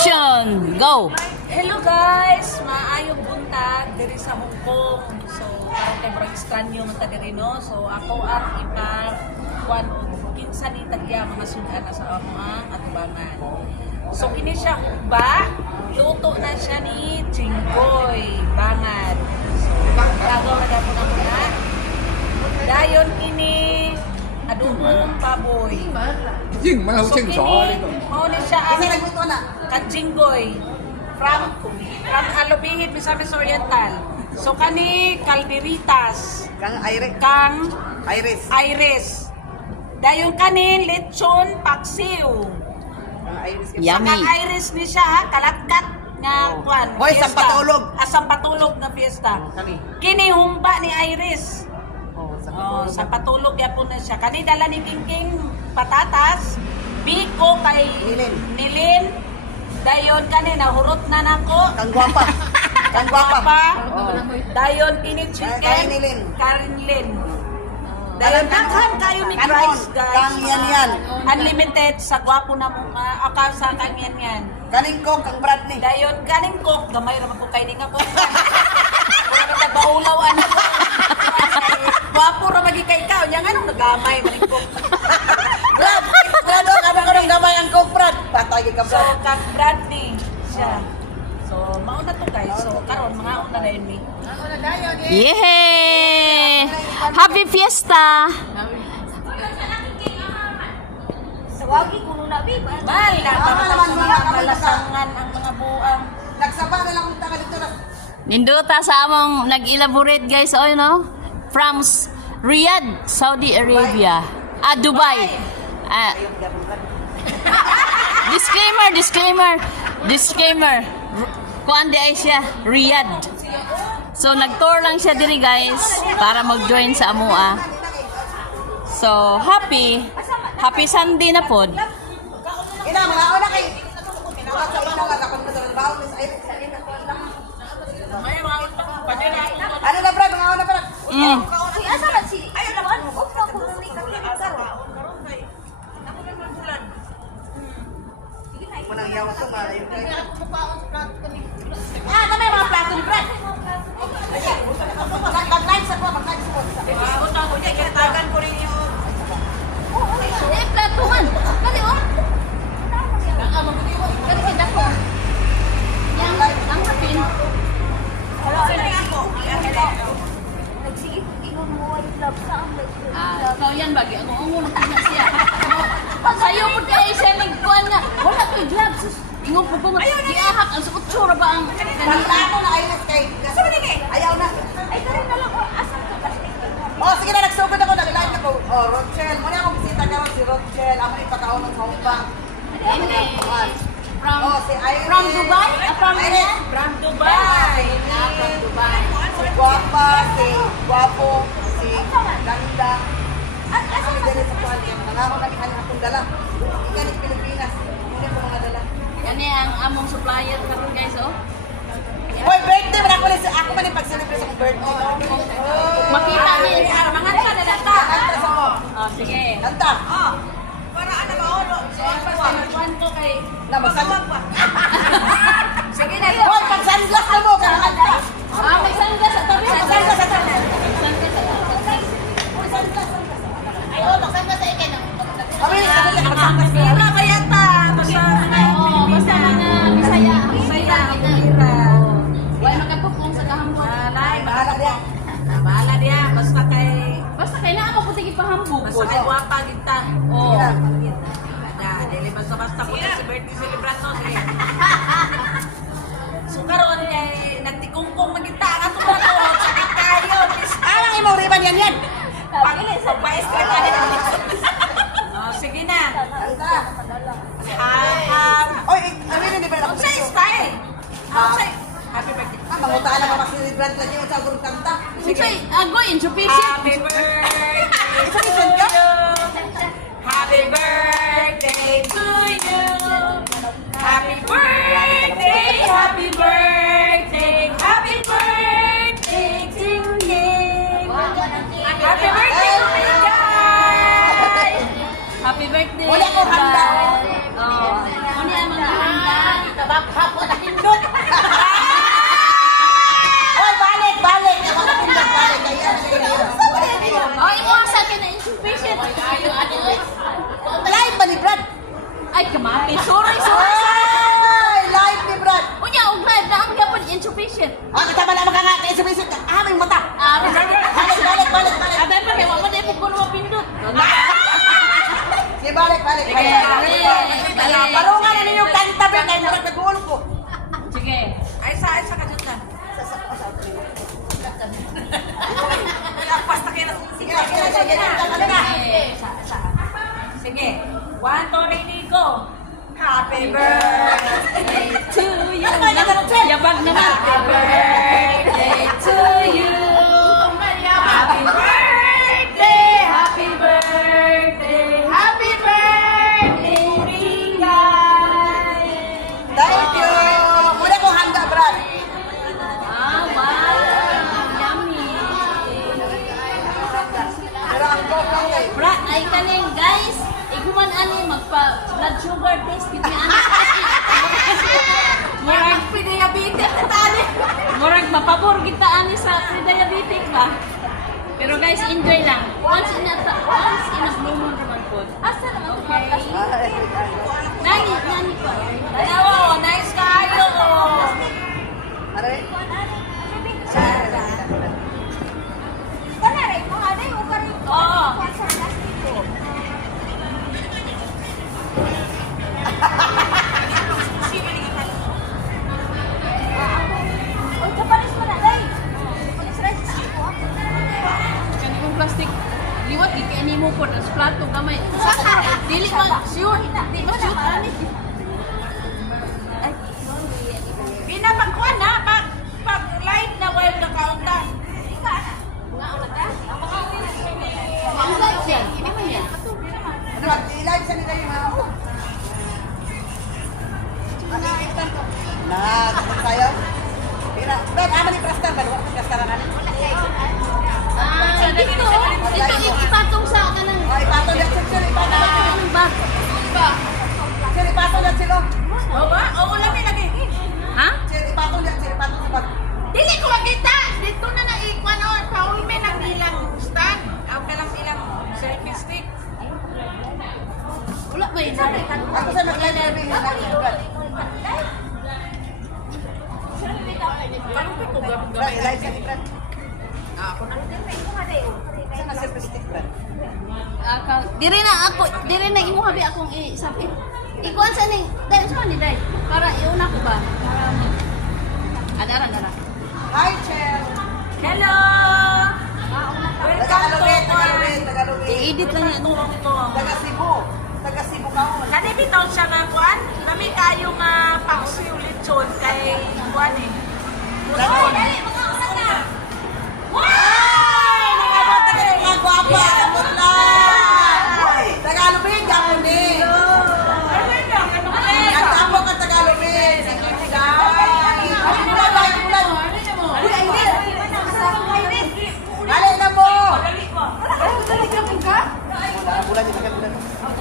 Action! Go! Hello guys! Maayong buntag diri sa Hong Kong. So, karon kay murag estranyo man ta diri no. So, ako at ipa kinsa ni tagya mga sudan na sa amo ang atubangan. So, kini siya ba? Luto na siya ni Jinggoy Bangad. So, gagaw na dapat na muna. Dayon kini adobong baboy. Jing, mga So, kutsing sorry. mao ni siya ang Kajinggoy from Alubihit, Misamis Oriental. So kani Calveritas, kang Iris. Dayon kani lechon paksiw. Yummy. Kang Iris ni siya ha, kalakkat nga kwan. Hoy, fiesta. sampatulog. Sampatulog na fiesta. Kini humba ni Iris. Oh, sa patulog ya po na siya. Kani dala ni Kingking patatas, biko kay Nilin. Dayon kani nahurot na nako. Kang gwapa. Kang gwapa. Dayon kini chicken. Karinlin. Dayon daghan kayo ni rice guys. Kang yan. Unlimited sa gwapo na mo aka sa kang yan. Kaning ko, kang Bradley. Dayon kaning cook gamay ra man ko kay ninga ko. Wala ka baulaw ana. Gwapo ra magi kay ka. Nya nganong nagamay maning cook. Brad, ano ka nang gamay ang cook, Brad? Patay ka, So, Brad. kang Bradley siya. So, mauna to guys. So, karon mga una na yun ni. Yay! Happy Fiesta! Mahal na, para sa mga malasangan ang mga buang. Nagsaba na lang kung taga dito na. Ninduta sa among nag-elaborate guys, oh, you know? From Riyadh, Saudi Arabia. Dubai. Disclaimer. Kuan di ay siya, Riyadh. So nag-tour lang siya diri guys para mag-join sa amua. So happy Sunday na pod. Ina, mga una kay. Sa ina wala akong trabaho sa Iris. Ano na, Brad? Mga una, Brad. Manang yawa to, malayo kayo. Kami mga plato ni Brad. Mag-live sa ko, mag-live sa ko. Utang ko niya, kinatagan ko rin yung... Ikaw yan bagi ako ungon na siya. Sayo mo kay siya nagkuan nga. Wala koy drugs. Ingon po ko nga. Giahak ang suot tsura ba ang Magplano na Iris kay. Ayaw na. Ay, karin na lang. Asan ka ba? Oh, sige na, nagsugod ako, nag-live ako. Oh, Rochelle. Muna akong bisita karon si Rochelle. Amo ni pataon ng Hongkong. Oh, si Iris. From Dubai? From Iris. From Dubai! From Dubai. Si Guapa, si Guapo, si Ganda. Kami dali sa kuwan. Nangamo na kanya akong dala. Ika ni Pilipinas. Muna ko mga dala. Kani ang among supplier karon guys oh. Hoy, birthday man ako ni ako man yung pag-celebrate sa birthday. Makita ni Mga ka na data! Kanta sa ko. Oh sige. Kanta. Para ano ba ulo? So, pagkakuan ko kay... Labasag. Sige na, Hoy, pag-sunglass na mo. Kanta. May sangga sa tabi. Sunglass sa tanan. Ay oh, magsangga sa ikin. Kami ni mag-sunglass. Ira ba yata? Basta Oh, basta na Bisaya. Bisaya, Ira. Why magkapupong sa kahambog. Alay, Bahala diya. bahala diya. Basta kay... Basta kay naa ako puti ipahambog. Basta kay guwapa kita. Oh. Dili basta-basta po na si birthday celebrant no. Sige. So karon kay nagtikungkong magita ang ato ba to. Sakit kayo. Anong imong riban yan? Pagili sa pa-stress na nila. Oh, sige na. Kanta. Oy, aminin ni ba ako? Outside style. Outside. Happy birthday. Mangutaan lang ako celebrant lang yung sa gurong kanta. Sige, ako insufficient. Happy birthday Isa ni Sandra? to you. Happy birthday to you. Happy birthday, happy birthday, happy birthday to you. Happy birthday to me, guys. Happy birthday. Wala ko handa. Oh. Ano yung mga handa? Mapi, sorry, sorry. Ay! Live ni Brad! Unya, og live na ang gapon insufficient. Ah, tama na makakata. Isubisip ka. Ah, may mata. Balik. Abay pa kay wala na ko kuno pindot. Sige, balik. Parungan na ninyo kanta ba? Kaya murag nag-uol ko. Sige. Ay, sa ka dyan ka. Pasta kayo na. Sige na. Sige. 1, 2, ready, go. Happy birthday! To you. Yabag naman. Happy birthday to you. Happy birthday. Happy birthday. Happy birthday, Ringay. Thank you! Muna ko handa, Brad. Ah, wow. Yummy. Pero ang coke lang eh. Bra, ay kaning guys, iguman ani magpa blood sugar test kiti ani. Murag pre-diabetic na tani. Murag mapabor kita ani sa pre-diabetic ba. Pero guys, enjoy lang. Once in a blue moon naman po. Asa naman to? Okay. Nani pa. Dalawa, nice kayo. Aray? Kanaray mo, ano yung karin ko? Oo. Sa plastic ko. Uy, kapalis mo na, day. Kapalis rice na ako. Kani kong plastic liwat gid kay nimo pod as plato gamay. Saka dili man sure. Di man sure ani. Pinapagkuhan na, pag live na while nakaunta. Ang light yan. Hindi man yan. Ano, i-live sa nila yung mga... tapos tayo. Pira. Brad, ama ni Prastar. Dalawa, Prastaran natin. Ah, dito ipatong sa kanang Oh, ipatol yan, sir. Ipatol yan, sir. kanang bag. Sir, ipatol yan, sir. Oo ba? Oo, lami lagi. Ha? Sir, ipatol yan, sir. Ipatol sa bag. Dili ko makita. Dito na na-ikwan o. Paulme ng ilang stand. Ang kalang ilang selfie stick. Wala ba yun? Ako sa mag-live na rin. Brad, Kalupit ko gamit Brad, i-live sa ni Brad. Ako na. Saan na selfie stick, Brad? Diri na imo habi akong isabi. Ikuan sa ning, dai sa ni dai. Para iuna ko ba? Adara. Hi, Chel. Hello! Welcome to Tagalogit. I-edit lang yan. Taga Cebu ka. Kani bitaw siya nga kuan. Kami kayo nga paksiw lechon kay kuan eh. Lechon. Wow! Nangabot na kayo mga gwapa. Abot lang. Tagalogit, gapon din. Ang tapo ka Tagalogit. Balik na mo. Bulan di tagal bulan.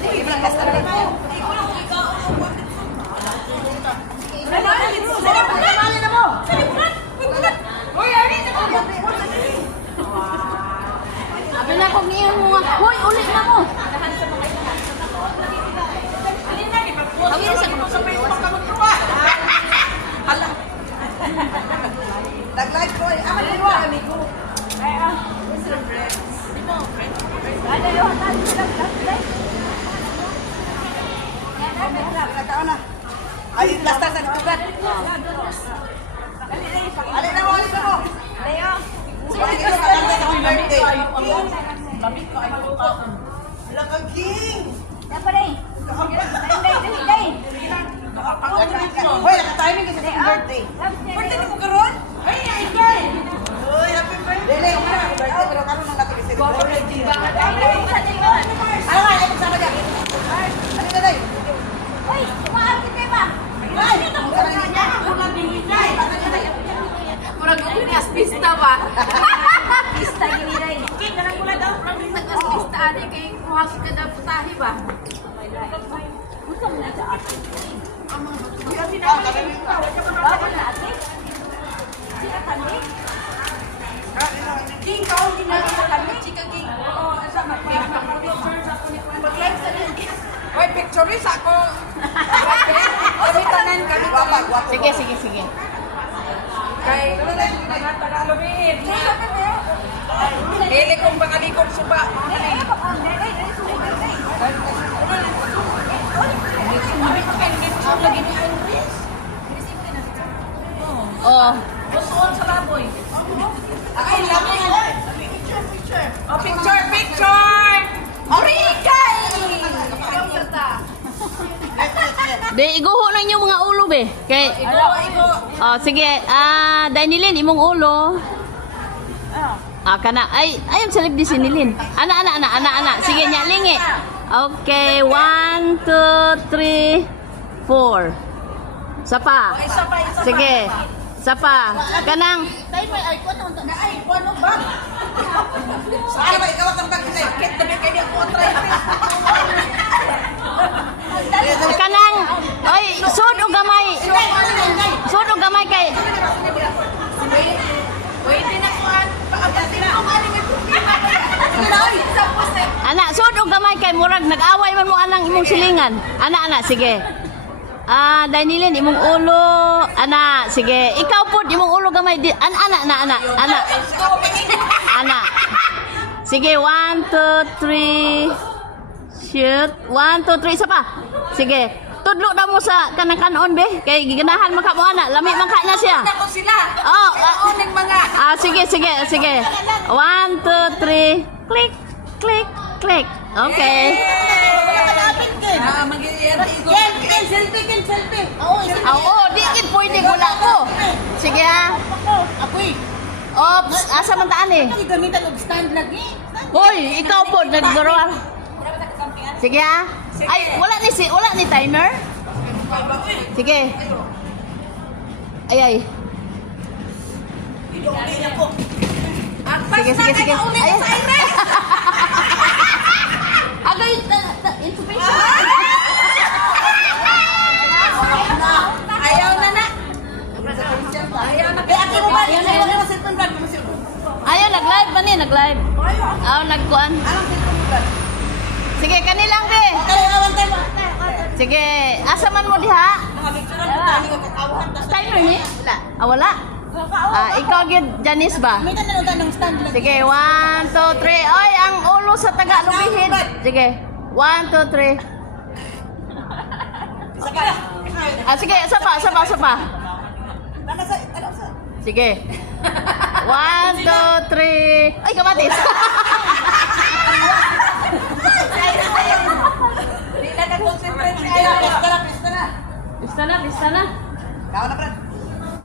Sige, bulan gas na mo. Balik na mo. Abi na ko niyo mo. Hoy, uli na mo. Abi sa ko sa Facebook ka magtuwa. Hala. Nag-live ko eh. Aman din mo. Nagkataon na. Ay, plaster sa dito, Brad. Alin na mo, alin na mo. Bakit ka maganda sa akong birthday? Wala kang king. Hoy, naka-timing kasi sa akong birthday. Birthday mo karon? Ay, ay, ay. Uy, happy birthday. Dili, umara ako birthday, pero karoon lang natin kasi. Ano nga, ay magsama dyan. Alin na, day. Uy, umaakit kayo ba? Ay, magsama dyan. Murag ko ni pista ba? Pista giniray. Pista ani kay kuhas ka na putahi ba? Gusto mo na sa akin. Ah, Bago na ate. Sila kami. King ka hindi na kami chika king. Oo, asa ka king. Mag-live sa Oy, picture is ako. Kami tanan, kami Guwapa, tanan. guwapo. Sige, sige, sige. Kay Tagalogin. Dili kong pangalikong suba. Oh. Busuon sa baboy. Ay, lamin. Oh, picture, picture! Orikay! De, iguho na inyo mga ulo, be. Kay, Igo. oh, sige. Dainilin, imong ulo. Kana. Ay, ayun sa libdi si Nilin. Ana. Sige, nya, lingi. Okay, 1, 2, 3, 4. Sapa. Isa pa. Sige. Sapa. Kanang, Ano ba, ikaw ang bagay? Sakit na ba kayo ako try. kanang, ay, sud o gamay. Sud o gamay kay, Pwede na ko ang paabati na. ana, sud o gamay kay murag nag-away man mo anang imong silingan. Ana, sige. Dainilin imong ulo. Ana, sige. Ikaw pud imong ulo gamay di. Ana. Sige, 1, 2, 3. Shoot. 1, 2, 3 isa pa. Sige. Tudlo na mo sa kanang kanon be. Kay giganahan man ka mo ana. Lami man ka na siya. Ako sila. Oh, Uning mga. sige. 1, 2, 3. Click. Okay. Mag-iyan igo. Selfie. Oo, Di gid pwede wala ko. Sige ha. apoy. Ops, asa man taan eh. Gamitan og stand lagi. Hoy, ikaw po nagbaroan. Sige ha. Ay, wala ni timer. Sige. Ay. Sige. Ay. Agay, intubation. Ayaw na. Ayaw na. Ayaw, nag-live ba niya? Nag-live. Nagkuan. Sige, kanilang be. Sige, asa man mo diha? Timer ni? Wala. Ikaw gid Janice ba? Gamitan na lang ng stand lagi. Sige, 1, 2, 3. Oy, ang ulo sa taga lubihin. Sige, 1, 2, 3. Sige, sapa. Sige. 1, 2, 3. Ay, kamatis. Hindi na ka-concentrate. Pista na. Kawan na, Brad.